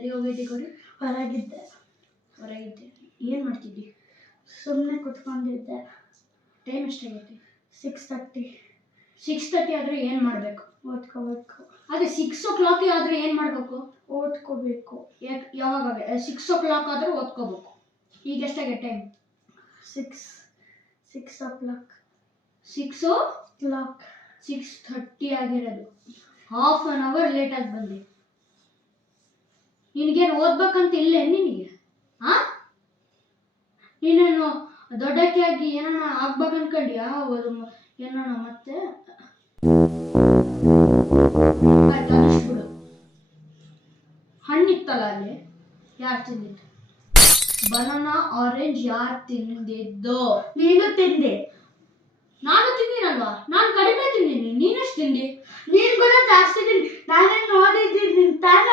ಎಲ್ಲಿ ಹೋಗಿದ್ದಿ ಗೌರಿ ಹೊರಗಿದ್ದೆ. ಹೊರಗಿದ್ದೆ. ಏನು ಮಾಡ್ತಿದ್ದಿ? ಸುಮ್ಮನೆ ಕುತ್ಕೊಂಡಿದ್ದೆ. ಟೈಮ್ ಎಷ್ಟಾಗೈತಿ? ಸಿಕ್ಸ್ ತರ್ಟಿ ಸಿಕ್ಸ್ ತರ್ಟಿ ಆದರೆ ಏನು ಮಾಡಬೇಕು? ಓದ್ಕೋಬೇಕು. ಅದೇ ಸಿಕ್ಸ್ ಓ ಕ್ಲಾಕ್ ಆದರೆ ಏನು ಮಾಡಬೇಕು? ಓದ್ಕೋಬೇಕು. ಯಾಕೆ ಯಾವಾಗ ಸಿಕ್ಸ್ ಓ ಕ್ಲಾಕ್ ಆದರೂ ಓದ್ಕೋಬೇಕು. ಈಗ ಎಷ್ಟಾಗಿದೆ time six six o'clock six o'clock six thirty ಆಗಿರೋದು ಹಾಫ್ ಆನ್ ಅವರ್ ಲೇಟಾಗಿ ಬಂದೆ. ನಿನಗೇನು ಓದ್ಬೇಕಂತ ಇಲ್ಲ ನಿನಗೆ? ಆ? ನೀನೇನು ದೊಡ್ಡಕ್ಕೆ ಆಗಿ ಏನೋ ಆಗ್ಬೇಕು ಅನ್ಕೊಂಡ್ಯಾ ಓದು ಏನೋ ಮತ್ತೆ? ಹಣ್ಣಿತ್ತಲ್ಲ ಅಲ್ಲಿ? ಯಾರು ತಿಂದಿತ್ತು ಬನಾನಾ, ಆರೆಂಜ್ ಯಾರು ತಿಂದಿದ್ದು? ನೀನು ತಿಂದೆ. ನಾನು ತಿಂದಿನಲ್ವಾ? ನಾನು ಕಡಿಮೆ ತಿಂದಿನಿ. ನೀನಷ್ಟು ತಿಂದಿ? ನೀನ್ ಕೂಡ ಜಾಸ್ತಿ ತಿಂದಿ. ನಾನೇನು ನೋಡಿದ್ದೀನಿ ತಾನ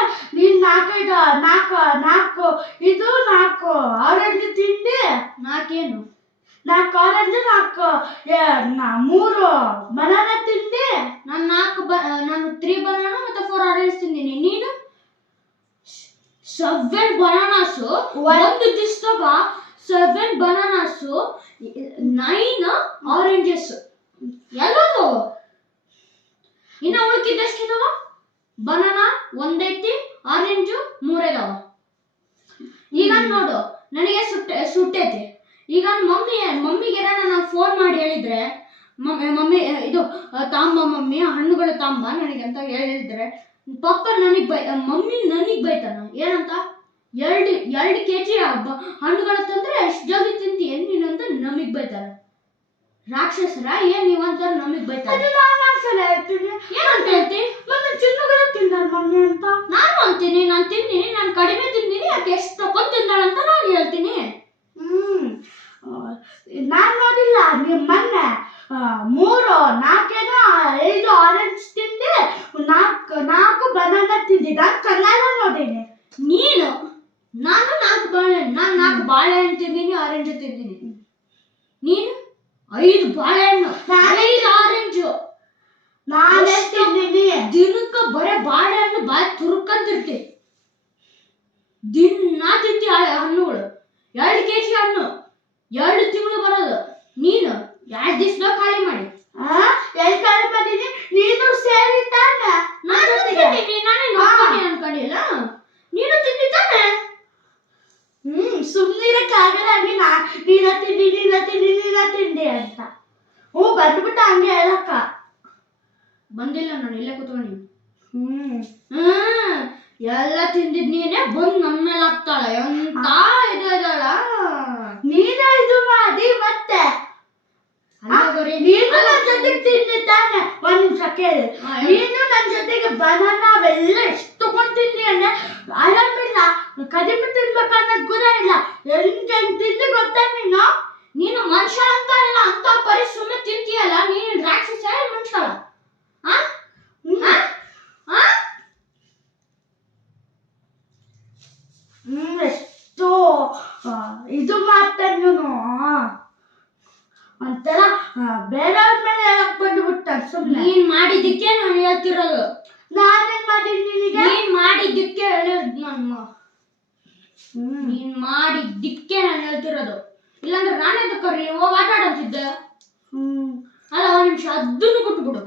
ನಾಲ್ಕೈದು ನಾಲ್ಕು ನಾಲ್ಕು ಇದು ನಾಲ್ಕು ಆರೆಂಜ್ ತಿಂಡಿ ನಾಕೇನು ನಾಲ್ಕು ಆರೆಂಜ್ ನಾಲ್ಕು ಏ, ನಾ- ಮೂರು ಬನಾನ ತಿಂಡಿ ನಾನು ನಾಲ್ಕು ಬ ನಾನು ತ್ರೀ ಬನಾನ ಮತ್ತೆ ಫೋರ್ ಆರೆಂಜ್ ತಿಂದೀನಿ ನೀನು ಸೆವೆನ್ ಬನಾನಾಸು One- ಒಂದು ದಿವಸದಾಗ ಸೆವೆನ್ ಬನಾನಾಸು ನೈನ್ ಆರೆಂಜಸ್ ಎಲ್ಲದು ಇನ್ನ ಉಳ್ಕಿದ್ದೆಷ್ಟಿದಾವ ಬನಾನಾ ಒಂದೈತಿ, ಆರೆಂಜು ಮೂರೈದಾವ. ಈಗ ನೋಡು, ನನಗೆ ಸುಟ್ಟ, ಸುಟ್ಟೈತಿ. ಈಗ ಮಮ್ಮಿ, ಮಮ್ಮಿಗೆ ನಾನು ಫೋನ್ ಮಾಡಿ ಹೇಳಿದ್ರೆ, ಮಮ್ಮಿ ಇದು ತಾಂಬ ಮಮ್ಮಿ ಹಣ್ಣುಗಳು ತಾಂಬ ನನಗೆ ಅಂತ ಹೇಳಿದ್ರೆ, ಪಪ್ಪ ನನಗೆ ಬೈ ಮಮ್ಮಿ ನನಗೆ ಬೈತಾನ? ಏನಂತ? ಎರಡು ಎರಡು ಕೆ ಜಿ ಹಣ್ಣುಗಳು ತಂದ್ರೆ ಎಷ್ಟು ಜಲ್ದಿ ತಿಂತೀಯ ನೀನು ಅಂತ ನಮಗೆ ಬೈತಾರೆ. ರಾಕ್ಷಸರ ಏನ್ ನೀವಂತ ನಮಗೆ ಬೈತಾರೆ ಏನಂತ ಹೇಳ್ತಿ? ನನ್ನ ಚಿನ್ನಗಳ ತಿಂದಾರ ಮಮ್ಮಿ ಅಂತ. ನಾನು ಅಂತೀನಿ ನಾನು ತಿಂತೀನಿ ನಾನು ಕಡಿಮೆ ತಿಂತೀನಿ ಯಾಕೆ ಎಷ್ಟು ತಗೊಂಡ್ ತಿಂದಾಳಂತ ನಾನು ಹೇಳ್ತೀನಿ. ಹ್ಮ್. ನಾನ್ ನೋಡಿಲ್ಲ ನಿಮ್ಮ ಮೊನ್ನೆ ಮೂರು ನಾಲ್ಕೇನೋ ಐದು ಆರೆಂಜ್ ತಿಂದೆ ನಾಲ್ಕು ನಾಲ್ಕು ಬನಾನ ತಿಂದಿ ನಾನು ಕನ್ನಡ ನೋಡೀನಿ ನೀನು ನಾನು ನಾಲ್ಕು ಬಾಳೆಹಣ್ಣು ನಾನು ನಾಲ್ಕು ಬಾಳೆಹಣ್ಣು ತಿಂದೀನಿ ಆರೆಂಜ್ ತಿಂದೀನಿ ನೀನು ಐದು ಬಾಳೆಹಣ್ಣು ಐದು ಆರೆಂಜು ದಿನಕ್ಕ ಬರೇ ಬಾಳೆಹಣ್ಣು ಬಾಯಿ ತುರುಕಂತಿರ್ತಿ. ದಿನ ತಿಂತಿ ಹಣ್ಣುಗಳು. ಎರಡು ಕೆ ಜಿ ಹಣ್ಣು. ಎರಡು ತಿಂಗಳು ಬರೋದು ನೀನು ಎರಡು ದಿವಸದಾಗ ಖಾಲಿ ಮಾಡಿ ಆ ಎಲ್ಲಿ ಕಾಲ್ ಬಂದಿನಿ ನೀನು ಸೇರಿ ತಾನೆ ನಾನು ತಿಂತೀನಿ ನಾನೇ ನೋಡ್ಕೊಂಡು ಅನ್ಕೊಂಡಿಲ್ಲ ನೀನು ತಿಂದಿ ತಾನೆ ಹ್ಮ್ ಸುಮ್ಮನಿರಕ್ಕಾಗಲ್ಲ ನೀನ ನೀನ ತಿಂದಿ ನೀನ ತಿಂದಿ ನೀನ ತಿಂದಿ ಅಂತ ಹ್ಞೂ ಬಂದ್ಬಿಟ್ಟ ಹಂಗೆ ಹೇಳಕ್ಕ. ಬಂದಿಲ್ಲ ನಾನು ಇಲ್ಲೇ ಕೂತ್ಕೊಂಡು ಹ್ಮ್. ಹ್ಮ್ ಎಲ್ಲ ತಿಂದಿದ್ ನೀನೆ ಬಂದ್ ನಮ್ಮ ಮೇಲೆ ಹಾಕ್ತಾಳ. ಎಂತ ಇದು ಇದಾಳ? ನೀನೇ ಇದು ಮಾಡಿ ಮತ್ತೆ. ನೀನು ನನ್ನ ಜೊತೆಗೆ ತಿಂದಿದ್ದಾನೆ. ಒಂದ್ ನಿಮಿಷ ಕೇಳಿ. ನೀನು ನನ್ನ ಜೊತೆಗೆ ಬನಾನ ಅವೆಲ್ಲ ಎಷ್ಟು ತಗೊಂಡ್ ತಿಂದಿ ಅಂದ್ರೆ ಆರಾಮಿಲ್ಲ. ಕಡಿಮೆ ತಿನ್ಬೇಕನ್ನೋದು ಗುರ ಇಲ್ಲ. ಹೆಂಗ್ ಹೆಂಗ್ ತಿಂದಿ ಗೊತ್ತಾ ನೀನು? ನೀನು ಮನುಷ್ಯ ಅಂತ ಇಲ್ಲ, ಅಂತ ಪರಿ ಸುಮ್ಮನೆ ತಿಂತೀಯಲ್ಲ, ನೀನು ರಾಕ್ಷಸ ಮನುಷ್ಯ ಎಷ್ಟು ಇದು ಮಾಡ್ತಾನೆ ಇವನು ಒಂಥರ ಬೇರೆಯವ್ರ ಮೇಲೆ ಬಂದ್ಬಿಟ್ಟ ಸುಮ್ಮನೆ ನೀನ್ ಮಾಡಿದ್ದಕ್ಕೆ ನಾನು ಹೇಳ್ತಿರೋದು ನಾನೇನ್ ಮಾಡಿದ್ ನಿನಗೆ ನೀನ್ ಮಾಡಿದ್ದಕ್ಕೆ ಹೇಳಿರೋದು ನನ್ನ ಹ್ಮ್ ನೀನ್ ಮಾಡಿದ್ದಕ್ಕೆ ನಾನು ಹೇಳ್ತಿರೋದು ಇಲ್ಲಾಂದ್ರೆ ನಾನೇ ಕರಿ ಹೋಗಿ ಆಟ ಆಡಂತಿದ್ದೆ. ಹ್ಮ್. ಅಲ್ಲ ಒಂದು ನಿಮಿಷ ಅದನ್ನು ಕೊಟ್ಬಿಡು.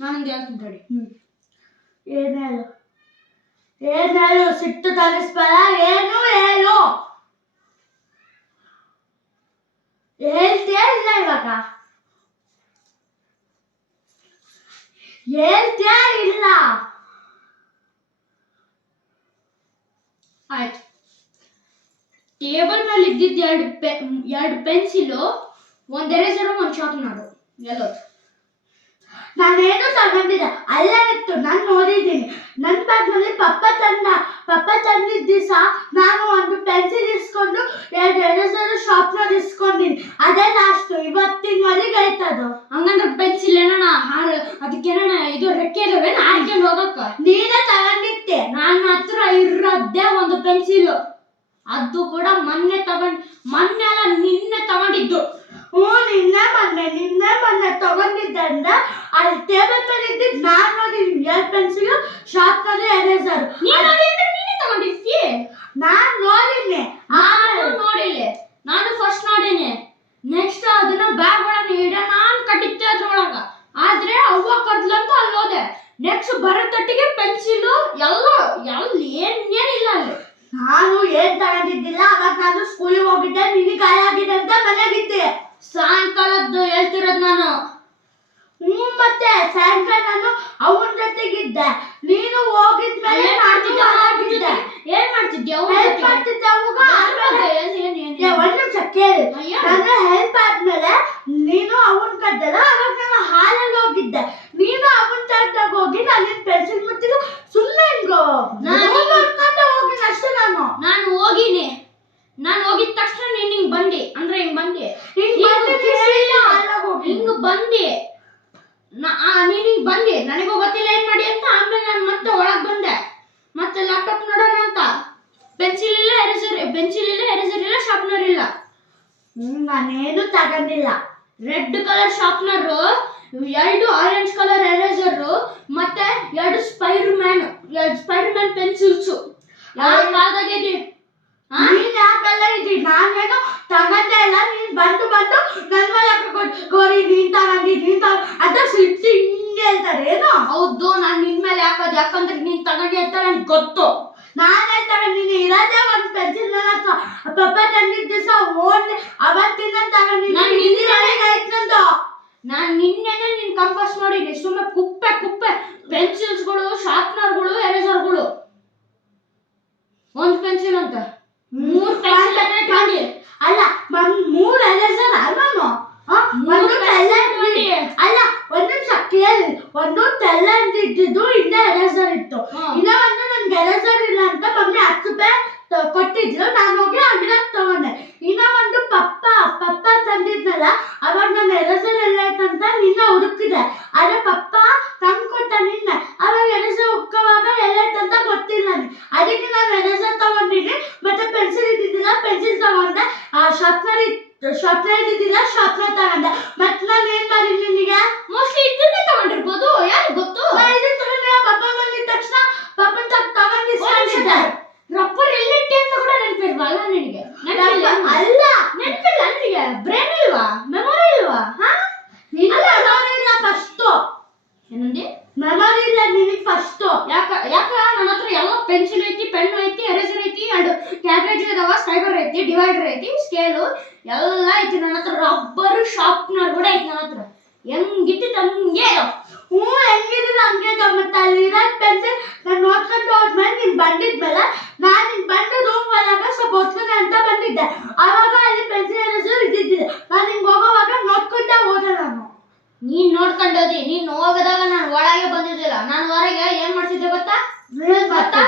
ನಾನೊಂದು ಹೇಳ್ತೀನಿ ತಡಿ ಹ್ಮ್. ಏನ್ ಹೇಳು? ಏನ್ ಹೇಳು? ಸಿಟ್ಟು ತಗಿಸ್ಬೇಡ. ಏನು ಹೇಳು? ಹೇಳ್ತೀಯ ಇಲ್ಲ ಇವಾಗ? ಹೇಳ್ತೀಯ ಇಲ್ಲ? ಆಯ್ತು. ಟೇಬಲ್ ಮೇಲೆ ಇದ್ದಿದ್ದ ಎರಡು ಪೆ ಎರಡು ಪೆನ್ಸಿಲು ಒಂದು ಎರೇಸರು ಒಂದು ಶಾರ್ಪ್ನರು ಎಲ್ಲೋದು ನಾನೇನು ತಗೊಂಡಿದ್ದೆ. ಅಲ್ಲ ಇತ್ತು. ನಾನು ನೋಡಿದ್ದೀನಿ ನನ್ನ ಬ್ಯಾಗ್ನಲ್ಲಿ ಪಪ್ಪ ತಂದ ಪಪ್ಪ ತಂದಿದ್ದ ದಿವಸ ನಾನು ಒಂದು ಪೆನ್ಸಿಲ್ ಇಸ್ಕೊಂಡು ಎರಡು ಎರೇಸರ್ ಶಾರ್ಪ್ನರ್ ಇಸ್ಕೊಂಡಿನಿ. ಅದೇ ಲಾಸ್ಟ್ ಇವತ್ತಿನವರೆಗೆ ಆಯ್ತದು. ಹಂಗಂದ್ರೆ ಪೆನ್ಸಿಲ್ ಏನೋಣ ಆ ಅದಕ್ಕೆ ಅದಕ್ಕೇನಣ್ಣ ಇದು ರೆಕ್ಕೆ ಇದಾವೆ ಹಾರ್ಕೊಂಡು ಹೋಗಕ್ಕ? ನೀನೇ ತಗೊಂಡಿದ್ದೆ. ನಾನು ಹತ್ರ ಇರೋದೇ ಒಂದು ಪೆನ್ಸಿಲ್. ಅದು ಕೂಡ ಮೊನ್ನೆ ತಗೊಂಡ್ ಮೊನ್ನೆ ಅಲ್ಲ ನಿನ್ನೆ ತಗೊಂಡಿದ್ದು. ಹ್ಞೂ ನಿನ್ನೆ ಮೊನ್ನೆ ನಿನ್ನೆ ಮೊನ್ನೆ ತಗೊಂಡಿದ್ದೆ ಅಂದ್ರೆ ಅಲ್ಲಿ ಟೇಬಲ್ ಮೇಲೆ ಇದ್ದಿದ್ದು ನಾನು ನೋಡಿದ್ದೀನಿ ಎರಡು ಪೆನ್ಸಿಲ್ ಶಾರ್ಪ್ನರ್ ಎರೇಸರ್ ನೀನು ನೀನೇ ತಗೊಂಡಿರ್ತಿ? ನಾನು ನೋಡಿನಿ ನಾನು ನೋಡಿಲ್ಲ. ನಾನು ಫಸ್ಟ್ ನೋಡಿನಿ. ನೆಕ್ಸ್ಟ್ ಅದನ್ನ ಬ್ಯಾಗ್ ಒಳಗೆ ಇಡೋಣ ಅಂತ ಕಟ್ಟಿದ್ದೆ ಅದ್ರೊಳಗ ಆದ್ರೆ ಅವ್ವ ಕರ್ದ್ಲಂತ ಅಲ್ಲಿ ಹೋದೆ ನೆಕ್ಸ್ಟ್ ಬರೋ ತಟ್ಟಿಗೆ ಪೆನ್ಸಿಲ್ ಎಲ್ಲ ಎಲ್ಲ ಏನ್ ಏನಿಲ್ಲ ಅಲ್ಲಿ. ನಾನು ಏನ್ ತಗೊಂಡಿದ್ದಿಲ್ಲ ಅವಾಗ ನಾನು ಸ್ಕೂಲಿಗೆ ಹೋಗಿದ್ದೆ ನಿನಗೆ ಗಾಯ ಆಗಿದೆ ಅಂತ ಮನೆಗಿದ್ದೆ ಸಾಯಂಕಾಲದ್ದು ಹೇಳ್ತಿರೋದು ನಾನು ಹ್ಞೂ ಮತ್ತೆ ಸಾಯಂಕಾಲ ನಾನು ಅವನ ಜೊತೆಗಿದ್ದೆ ನೀನು ಹೋಗಿದ್ಮೇಲೆ ಏನ್ ನಾನು ಏನ್ ಮಾಡ್ತಿದ್ದೆ ಹೆಲ್ಪ್? ಮಾಡ್ತಿದ್ದೆ ಅವಾಗ ಒಂದ್ ನಿಮಿಷ ಕೇಳಿ ನಾನು ಹೆಲ್ಪ್ ಆದ್ಮೇಲೆ ನೀನು ಅವನ ಕದ್ದಲ್ಲ ಅವಾಗ ನಾನು ಹಾಲಲ್ಲಿ ಹೋಗಿದ್ದೆ ನೀನು ಅವನ್ ತಗೊಂಡಾಗ ಹೋಗಿ ನಾನು ಪೆನ್ಸಿಲ್ ಮುಟ್ಟಿದ್ದು ಸುಮ್ಮನೆ ಹಿಂಗೋ ನಾನು- ನೋಡ್ಕೊಂತ ಹೋಗಿನ ಅಷ್ಟೇ ನಾನು ನಾನು ಹೋಗಿನಿ ನಾನು ಹೋಗಿದ ತಕ್ಷಣ ನೀನ್ ಹಿಂಗ್ ಬಂದಿ ಅಂದ್ರೆ ಹಿಂಗ್ ಬಂದಿ ಹಿಂಗ್ ಹಿಂಗ್ ಬಂದು ಕೇಳಿಲ್ಲ. ಹಾಲಾಗ್ ಹೋಗಿ ಹಿಂಗ್ ಬಂದಿ? ನೀನು ನೀನ್ ಬಂದಿ? ನನಗೂ ಗೊತ್ತಿಲ್ಲ ಏನ್ ಮಾಡಿ ಅಂತ? ಆಮೇಲೆ ನಾನು ಮತ್ತೆ ಒಳಗ್ ಬಂದೆ. ಮತ್ತೆ ಲ್ಯಾಪ್ಟಾಪ್ ನೋಡೋಣ ಅಂತ. ಪೆನ್ಸಿಲ್ ಇಲ್ಲ ಎರೇಸರ್ ಪೆನ್ಸಿಲ್ ಇಲ್ಲ ಎರೇಸರ್ ಇಲ್ಲ ಶಾರ್ಪ್ನರ್ ಇಲ್ಲ. ನಾನೇನು ತಗೊಂಡಿಲ್ಲ. ರೆಡ್ ಕಲರ್ ಶಾರ್ಪ್ನರ್ ಎರಡು ಆರೆಂಜ್ ಕಲರ್ ಎರೇಸರ್ ಮತ್ತೆ ಎರಡು ಸ್ಪೈಡರ್ ಮ್ಯಾನ್ ಎರಡು ಸ್ಪೈಡರ್ ಮ್ಯಾನ್ ಪೆನ್ಸಿಲ್ಸ್ ಯಾವ ಕಾಲದಾಗೆ ನೀನ್ ಯಾಕೆಲ್ಲ ಇದ್ದಿ? ನಾನೇನು ತಗೊಂಡೆ ಇಲ್ಲ ನೀನ್ ಬಂದು ಬಂದು ನನ್ ಮೇಲೆ ಗೋರಿ ನೀನ್ ತಗೊಂಡಿ ನೀನ್ ತಗೊಂಡ್ ಅಂತ ಸಿಟ್ಟು ಹಿಂಗೆ ಹೇಳ್ತಾರೆ ಏನೋ? ಹೌದು ನಾನು ನಿನ್ ಮೇಲೆ ಹಾಕೋದು ಯಾಕಂದ್ರೆ ನೀನ್ ತಗೊಂಡಿ ಅಂತ ನನ್ಗೆ ಗೊತ್ತು. ನಾನು ಹೇಳ್ತಾರೆ ನೀನು ಇರೋದೇ ಒಂದು ಪೆನ್ಸಿಲ್ ನನ್ನ ಹತ್ರ ಪಪ್ಪ ತಂದಿದ್ದ ದಿವಸ ಓನ್ ಅವತ್ತಿನ ತಗೊಂಡಿದ್ದೀನಿ ನಾನ್ ನಿನ್ನೆ- ನಂದು. ನಾನ್ ನಿನ್ನೆನೆ ನಿನ್ ಕಂಪಾಸ್ ನೋಡಿದ್ದೆ. ಸುಮ್ಮನೆ ಕುಪ್ಪೆ ಕುಪ್ಪೆ. ಪೆನ್ಸಿಲ್ಸ್ಗಳು ಶಾರ್ಪ್ನರ್ಗಳು ಎರೇಸರ್ಗಳು ಒಂದು ಪೆನ್ಸಿಲ್ ಅಂತ. ಮೂರ್ ಅಲ್ಲ ಮೂರ್ ಎರೇಸರ್ ಅಲ್ವನು ಮೂರ್ ಒಂದು pencil ತೆಲ್ಲ ತಗೊಂಡಿ. ಅಲ್ಲ ಒಂದ್ ನಿಮಿಷ ಕೇಳಿ ಒಂದು ತೆಲ್ಲ ಅಂತ ಇದ್ದಿದ್ದು ಇನ್ನ ಎರೇಸರ್ ಇತ್ತು ಹ್ಮ್. ಇನ್ನ ಒಂದು ನನ್ಗೆ ಎರೇಸರ್ ಇಲ್ಲ ಅಂತ ಮಮ್ಮಿ ಹತ್ತು ರೂಪಾಯಿ ತ- ಕೊಟ್ಟಿದ್ರು ನಾನು ಹೋಗಿ ಅಂಗಡಿಯಾಗ ತಗೊಂಡೆ ಇನ್ನ ಒಂದು ಪಪ್ಪ ಪಪ್ಪ ತಂದಿದ್ನಲ್ಲ ಅವಾಗ ನಾನು ಎರೇಸರ್ ಎಲ್ಲ ಐತಂತ ನಿನ್ನ ಹುಡುಕಿದೆ ಆದ್ರೆ ಪಪ್ಪ ತಂದು ಕೊಟ್ಟ ನಿನ್ನೆ ಅವಾಗ ಎರೇಸರ್ ಹುಡ್ಕೋವಾಗ ಎಲ್ಲ ಐತಂತ ಗೊತ್ತಿಲ್ಲ ನನಗೆ ಅದಕ್ಕೆ ನಾನು ಎರೇಸರ್ ತಗೊಂಡಿನಿ ಮತ್ತೆ ಪೆನ್ಸಿಲ್ ಇದ್ದಿದ್ದಿಲ್ಲ ಪೆನ್ಸಿಲ್ ತಗೊಂಡೆ ಆ ಶಾರ್ಪ್ನರ್ ಇತ್ತು ಶಾರ್ಪ್ನರ್ ಇದ್ದಿದ್ದಿಲ್ಲ ಶಾರ್ಪ್ನರ್ ತಗೊಂಡೆ ಮತ್ತೆ ನಾನು ಏನ್ ಮಾಡಿದ್ನಿ ನಿನಗೆ ಮೋಸ್ಟ್ಲಿ ಇದನ್ನೇ ತಗೊಂಡಿರ್ಬೋದು ಯಾರು ಗೊತ್ತು ನಾ ಇದನ್ನ ತಗೊಂಡೆ ಪಪ್ಪ ಬಂದಿದ ತಕ್ಷಣ ಪಪ್ಪನ ತಗ ತಗೊಂಡು ಇಸ್ಕೊಂಡಿದ್ದೆ ರಬ್ಬರ್ ಎಲ್ಲಿಟ್ಟೆ ಅಂತ ಕೂಡ ನೆನಪಿಲ್ವಲ್ಲ ನಿನಗೆ ನೆನಪಿಲ್ಲ ಅಲ್ಲ ನೆನಪಿಲ್ಲ ನಿನಗೆ ಬ್ರೈನ್ ಇಲ್ವಾ ಮೆಮೊರಿ ಇಲ್ವಾ ಹಾ ನಿನ್ನ ಮೆಮೊರಿ ಇಲ್ಲ ಫಸ್ಟ್ ಏನಂದಿ ಮೆಮೊರಿ ಇಲ್ಲ ನಿನಗೆ ಫಸ್ಟ್ ಯಾಕ ಯಾಕ ನನ್ನ ಹತ್ರ ಎಲ್ಲ ಪೆನ್ಸಿಲ್ ಐತಿ ಪೆನ್ ಐತಿ ಎರೇಸರ್ ಐತಿ ಅಂಡ್ ಕ್ಯಾಬ್ರೇಜ್ ಇದಾವ ಸ್ಕೈಬರ್ ಐತಿ ಡಿವೈಡರ್ ಐತಿ ಸ್ಕೇಲು ಎಲ್ಲ ಐತಿ ನನ್ನ ಹತ್ರ. ರಬ್ಬರ್ ಶಾರ್ಪ್ನರ್ ಕೂಡ ಐತಿ ನನ್ನ ಹತ್ರ. ಹೆಂಗಿತ್ತು ಹಂಗೆ. ಹ್ಞೂ ಹೆಂಗಿದ್ರು ಹಂಗೆ ಮತ್ತೆ ಅಲ್ಲಿ ಇರೋದ್ ಪೆನ್ಸಿಲ್ ನಾನು ನೋಡ್ಕೊಂಡು ಹೋದ್ಮೇಲೆ ನೀನು ಬಂದಿದ್ಮೇಲೆ ನಾನು ನಿನ್ ಬಂದು ರೂಮ್ ಒಳಗ ಸ್ವಲ್ಪ ಹೊತ್ಕೊಂಡೆ ಅಂತ ಬಂದಿದ್ದೆ. ಆವಾಗ ಅಲ್ಲಿ ಪೆನ್ಸಿಲ್ ಏನಾದ್ರು ಇದ್ದಿದ್ದಿಲ್ಲ ನಾನು ಹಿಂಗೆ ಹೋಗೋವಾಗ ನೋಡ್ಕೊಂಡೆ ಹೋದೆ ನಾನು. ನೀನ್ ನೋಡ್ಕೊಂಡೋದಿ ನೀನು ಹೋಗದಾಗ ನಾನು ಒಳಗೆ ಬಂದಿದ್ದಿಲ್ಲ. ನಾನು ಹೊರಗೆ ಏನ್ ಮಾಡ್ತಿದ್ದೆ ಗೊತ್ತಾ? ಗೊತ್ತಾ?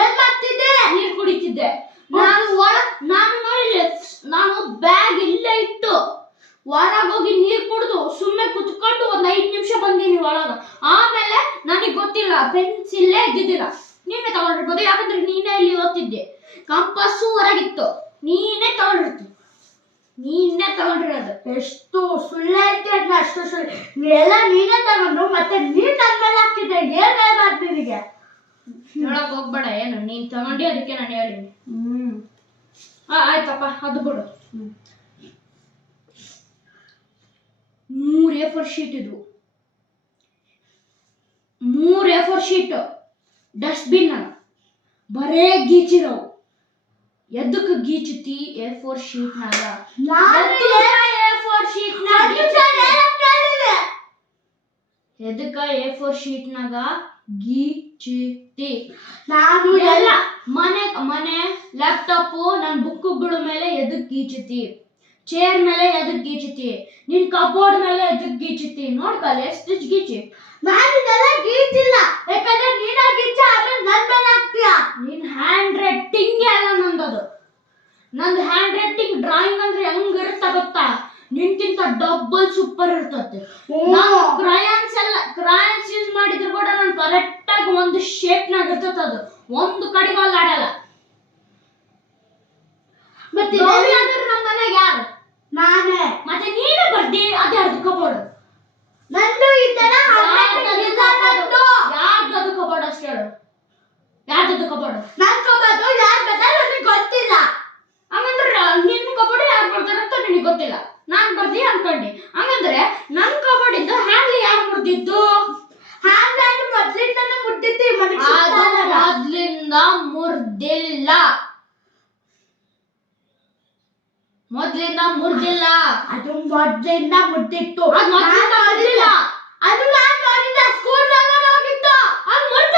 ಏನ್ ಮಾಡ್ತಿದ್ದೆ? ನೀರು ಕುಡಿತಿದ್ದೆ. ನಾನು ಒಳ ನಾನು ನೋಡಿಲ್ಲ ನಾನು ಬ್ಯಾಗ್ ಇಲ್ಲೇ ಇಟ್ಟು ಹೊರಗೆ ಹೋಗಿ ನೀರ್ ಕುಡಿದು ಸುಮ್ಮನೆ ಕುತ್ಕೊಂಡು ಒಂದ್ ಐದ್ ನಿಮಿಷ ಬಂದೀನಿ ಒಳಗ. ಆಮೇಲೆ ನನಗೆ ಗೊತ್ತಿಲ್ಲ ಪೆನ್ಸಿಲ್ಲೇ ಇದ್ದಿದ್ದಿಲ್ಲ. ನೀನೇ ತಗೊಂಡಿರ್ಬೋದು ಯಾಕಂದ್ರೆ ನೀನೇ ಇಲ್ಲಿ ಓದ್ತಿದ್ದೆ. ಕಂಪಸ್ಸು ಹೊರಗಿತ್ತು. ನೀನೇ ತಗೊಂಡಿರ್ತು. ನೀನೇ ತಗೊಂಡಿರೋದು. ಎಷ್ಟು ಸುಳ್ಳು ಹೇಳ್ತೀಯ ಅಷ್ಟು ಸುಳ್ಳು. ಎಲ್ಲ ನೀನೇ ತಗೊಂಡು ಮತ್ತೆ ನೀನ್ ನನ್ ಮೇಲೆ ಹಾಕಿದ್ದೆ ಏನ್ ಹೇಳ್ಬಾರ್ದು ನಿನಗೆ? ಹೇಳಕ್ ಹೋಗ್ಬೇಡ ಏನು? ನೀನ್ ತಗೊಂಡಿ ಅದಕ್ಕೆ ನಾನು ಹೇಳಿನಿ. ಆಯ್ತಪ್ಪ ಅದು ಬಿಡು. ಮೂರ್ ಎ ಫೋರ್ ಶೀಟ್ ಇದು. ಮೂರ್ ಎ ಫೋರ್ ಶೀಟ್ ಡಸ್ಟ್ಬಿನ್ ಬರೇ ಗೀಚಿರೋ ಎದಕ್ಕೆ ಗೀಚತಿ ಎ ಫೋರ್ ಶೀಟ್ ನಾಗ ಎ ಫೋರ್ ಶೀಟ್ ಹೇಳಕ್ ಎದಕ್ಕ ಎ ಫೋರ್ ಶೀಟ್ ನಾಗ ಗೀಚಿತಿ ನಾನು ಎಲ್ಲ ಮನೆ ಮನೆ ಲ್ಯಾಪ್ಟಾಪ್ ನನ್ನ ಬುಕ್ಗಳ ಮೇಲೆ ಎದಕ್ ಗೀಚತಿ ಚೇರ್ ಮೇಲೆ ಎದಕ್ ಗೀಚತಿ ನಿನ್ ಕಬೋರ್ಡ್ ಮೇಲೆ ಎದಕ್ ಗೀಚತಿ ನೋಡ್ಕಲ್ಲ ಎಷ್ಟು ಗೀಚಿ ನಾನು ಇದೆಲ್ಲ ಗೀಚಿಲ್ಲ ಯಾಕಂದ್ರೆ ನೀನ ಗೀಚ ಆದ್ರೆ ನನ್ ಮೇಲೆ ಹಾಕ್ತೀಯ? ನಿನ್ ಹ್ಯಾಂಡ್ ರೈಟಿಂಗ್ ಎಲ್ಲ ನಂದದು. ನಂದು ಹ್ಯಾಂಡ್ ರೈಟಿಂಗ್ ಡ್ರಾಯಿಂಗ್ ಅಂದ್ರೆ ಹೆಂಗಿರುತ್ತ ಗೊತ್ತಾ? ನಿನ್ಕಿಂತ ಡಬಲ್ ಸೂಪರ್ ಇರ್ತದೆ. ನಾನು ಕ್ರಯಾನ್ಸ್ ಎಲ್ಲ ಕ್ರಯಾನ್ಸ್ ಯೂಸ್ ಮಾಡಿದ್ರು ಕೂಡ ಒಂದು ಶೇಪ್ನಾಗ ಇರ್ತದ ಅದು. ಒಂದು ಕಡೆ ಅಲ್ಲಿ ಆಡಲ್ಲ. ಮತ್ತೆ ನಮ್ಮ ಮನೆಗೆ ಯಾರು? ನಾನೇ. ಮತ್ತೆ ನೀನು ಬರ್ದಿ ಅದೇ ಅದು ಕಬೋರ್ಡ್ ನಂದು ಇದ್ದನ ಯಾರ್ದು ಕಬೋರ್ಡ್ ಅಷ್ಟು ಹೇಳು. ಯಾರ್ದು ಕಬೋರ್ಡ್ ನಾನು ಕಬೋರ್ಡ್ ಯಾರು ಬರ್ತಾರೆ ನನಗೆ ಗೊತ್ತಿಲ್ಲ. ಹಂಗಂದ್ರೆ ನಿನ್ನ ಕಬೋರ್ಡ್ ಯಾರು ಬರ್ತಾರೆ ಅಂತ ನನಗೆ ಗೊತ್ತಿಲ್ಲ. ನಾನು ಬರ್ದಿ ಅನ್ಕೊಂಡಿ. ಹಂಗಂದ್ರೆ ನನ್ ಕಬೋರ್ಡ್ ಇದ್ದು ಹ್ಯಾಂಡ್ಲಿ ಯಾರು ಮುರಿದಿದ್ದು ಮೊದ್ಲಿಂದ ಮುರ್ದಿಲ್ಲ. ಮೊದ್ಲಿಂದ ಮುರ್ದಿಲ್ಲ. ಅದು ಮೊದ್ಲಿಂದ ಮುರ್ದಿತ್ತು. ಅದು ಮೊದ್ಲಿಂದ ಮುರ್ದಿಲ್ಲ. ಅದು ನಾನು ಸ್ಕೂಲ್ ಸ್ಕೂಲ್ದಾಗ ಆಗಿತ್ತು ಅದು ಮುರ್ದ